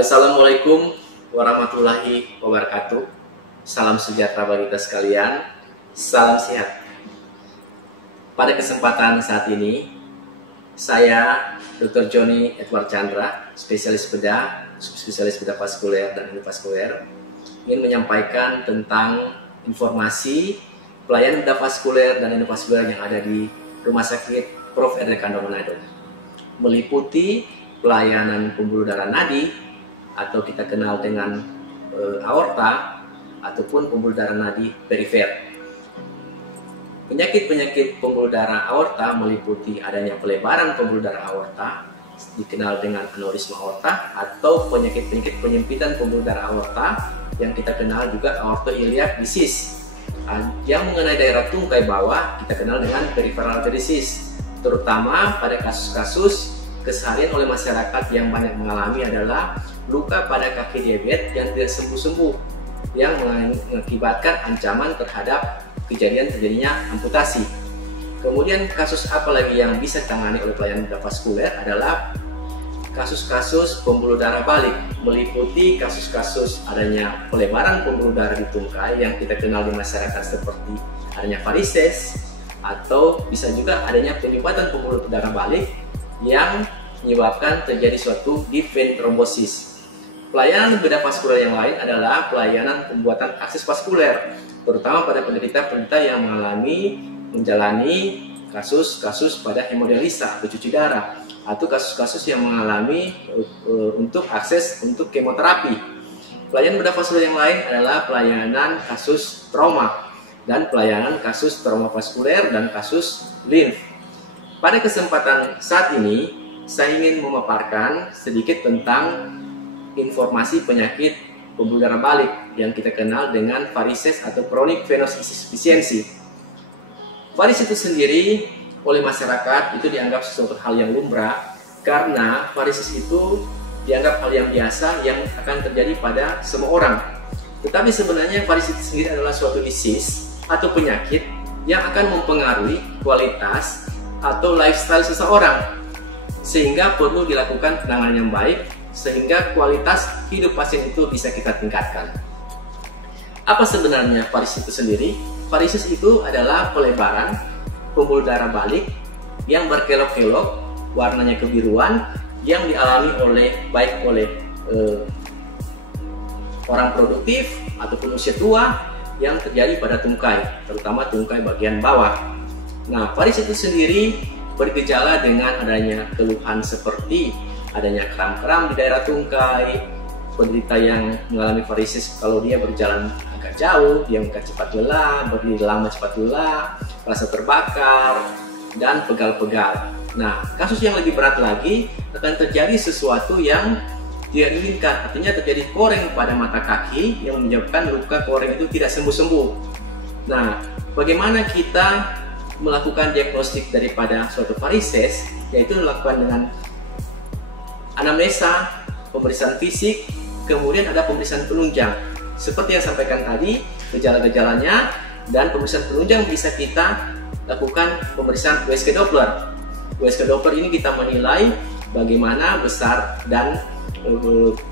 Assalamualaikum warahmatullahi wabarakatuh. Salam sejahtera bagi kita sekalian. Salam sehat. Pada kesempatan saat ini, saya Dr. Joni Edward Chandra, spesialis bedah, subspesialis bedah vaskuler dan endovaskuler, ingin menyampaikan tentang informasi pelayanan bedah vaskuler dan endovaskuler yang ada di Rumah Sakit Prof. R. Kando Manado, meliputi pelayanan pembuluh darah nadi atau kita kenal dengan aorta ataupun pembuluh darah nadi perifer. Penyakit-penyakit pembuluh darah aorta meliputi adanya pelebaran pembuluh darah aorta, dikenal dengan aneurisma aorta, atau penyakit-penyakit penyempitan pembuluh darah aorta yang kita kenal juga aortoiliac disease. Yang mengenai daerah tungkai bawah kita kenal dengan peripheral disease, terutama pada kasus-kasus keseharian oleh masyarakat yang banyak mengalami adalah luka pada kaki diabetes yang tidak sembuh-sembuh, yang mengakibatkan ancaman terhadap kejadian terjadinya amputasi. Kemudian kasus apa lagi yang bisa ditangani oleh pelayanan bedah vaskuler adalah kasus-kasus pembuluh darah balik, meliputi kasus-kasus adanya pelebaran pembuluh darah di tungkai yang kita kenal di masyarakat seperti adanya varises, atau bisa juga adanya penyumbatan pembuluh darah balik yang menyebabkan terjadi suatu deep vein thrombosis. Pelayanan bedah vaskuler yang lain adalah pelayanan pembuatan akses vaskuler, terutama pada penderita-penderita yang menjalani kasus-kasus pada hemodialisa atau cuci darah, atau kasus-kasus yang mengalami untuk akses untuk kemoterapi. Pelayanan bedah vaskuler yang lain adalah pelayanan kasus trauma dan pelayanan kasus trauma vaskuler dan kasus limf. Pada kesempatan saat ini, saya ingin memaparkan sedikit tentang informasi penyakit pembuluh darah balik yang kita kenal dengan varises atau chronic venous insufficiency. Varises itu sendiri oleh masyarakat itu dianggap sesuatu hal yang lumrah, karena varises itu dianggap hal yang biasa yang akan terjadi pada semua orang. Tetapi sebenarnya varises itu sendiri adalah suatu disease atau penyakit yang akan mempengaruhi kualitas atau lifestyle seseorang, sehingga perlu dilakukan penanganan yang baik sehingga kualitas hidup pasien itu bisa kita tingkatkan. Apa sebenarnya varises itu sendiri? Varises itu adalah pelebaran pembuluh darah balik yang berkelok-kelok, warnanya kebiruan, yang dialami baik oleh orang produktif ataupun usia tua yang terjadi pada tungkai, terutama tungkai bagian bawah. Nah, varises itu sendiri bergejala dengan adanya keluhan seperti adanya kram-kram di daerah tungkai. Penderita yang mengalami varises, kalau dia berjalan agak jauh, dia akan cepat lelah, berdiri lama cepat lelah, rasa terbakar, dan pegal-pegal. Nah, kasus yang lebih berat lagi akan terjadi sesuatu yang tidak diinginkan, artinya terjadi koreng pada mata kaki yang menyebabkan luka koreng itu tidak sembuh-sembuh. Nah, bagaimana kita melakukan diagnostik daripada suatu varises, yaitu melakukan dengan anamnesa, pemeriksaan fisik, kemudian ada pemeriksaan penunjang. Seperti yang sampaikan tadi, gejala-gejalanya, dan pemeriksaan penunjang bisa kita lakukan pemeriksaan USG Doppler. USG Doppler ini kita menilai bagaimana besar dan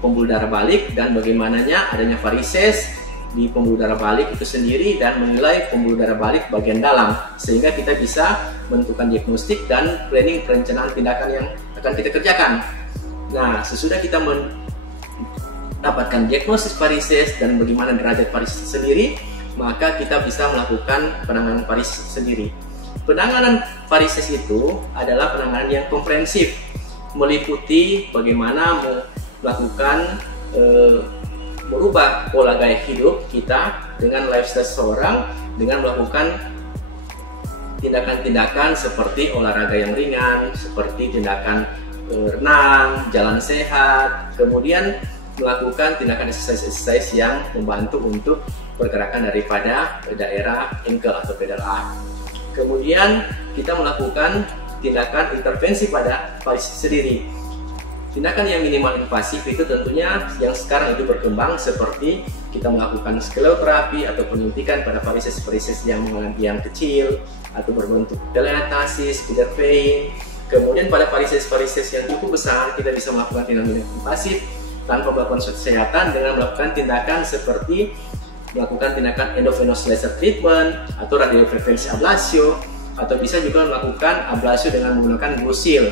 pembuluh darah balik dan bagaimananya adanya varises di pembuluh darah balik itu sendiri, dan menilai pembuluh darah balik bagian dalam, sehingga kita bisa menentukan diagnostik dan planning perencanaan tindakan yang akan kita kerjakan. Nah, sesudah kita mendapatkan diagnosis varises dan bagaimana derajat varises sendiri, maka kita bisa melakukan penanganan varises sendiri. Penanganan varises itu adalah penanganan yang komprehensif, meliputi bagaimana melakukan merubah pola gaya hidup kita dengan lifestyle seseorang, dengan melakukan tindakan-tindakan seperti olahraga yang ringan, seperti tindakan renang, jalan sehat, kemudian melakukan tindakan exercise yang membantu untuk pergerakan daripada daerah ankle atau pedal arm. Kemudian kita melakukan tindakan intervensi pada varises sendiri. Tindakan yang minimal invasif itu tentunya yang sekarang itu berkembang, seperti kita melakukan skleroterapi atau penyuntikan pada varises-varises yang kecil atau berbentuk teletasis, spider vein. Kemudian pada varises-varises yang cukup besar kita bisa melakukan tindakan invasif tanpa melakukan suatu kesehatan dengan melakukan tindakan seperti melakukan tindakan endovenous laser treatment atau radiofrekuensi ablasio, atau bisa juga melakukan ablasio dengan menggunakan glusil.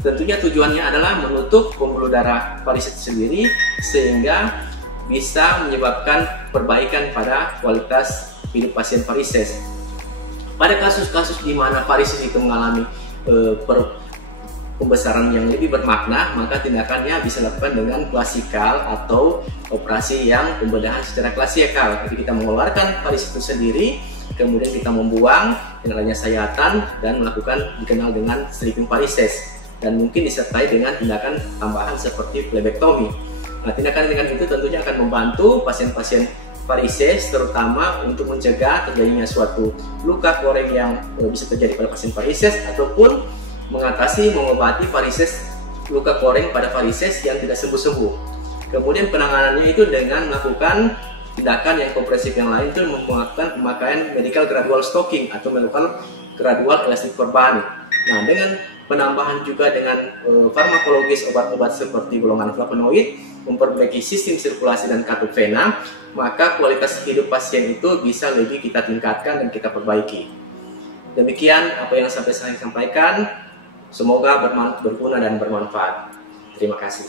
Tentunya tujuannya adalah menutup pembuluh darah varises sendiri sehingga bisa menyebabkan perbaikan pada kualitas hidup pasien varises. Pada kasus-kasus di mana varises itu mengalami pembesaran yang lebih bermakna, maka tindakannya bisa dilakukan dengan klasikal atau operasi yang pembedahan secara klasikal. Jadi kita mengeluarkan varises itu sendiri, kemudian kita membuang dengan adanya sayatan dan melakukan dikenal dengan stripping varises, dan mungkin disertai dengan tindakan tambahan seperti flebektomi. Nah, tindakan dengan itu tentunya akan membantu pasien-pasien varises, terutama untuk mencegah terjadinya suatu luka koreng yang bisa terjadi pada pasien varises, ataupun mengobati varises, luka koreng pada varises yang tidak sembuh-sembuh. Kemudian penanganannya itu dengan melakukan tindakan yang kompresif yang lain, itu melakukan pemakaian medical gradual stocking atau melakukan gradual elastic perban. Nah, dengan penambahan juga dengan farmakologis obat-obat seperti golongan flavonoid, memperbaiki sistem sirkulasi dan katup vena, maka kualitas hidup pasien itu bisa lebih kita tingkatkan dan kita perbaiki. Demikian apa yang sampai saya sampaikan. Semoga berguna dan bermanfaat. Terima kasih.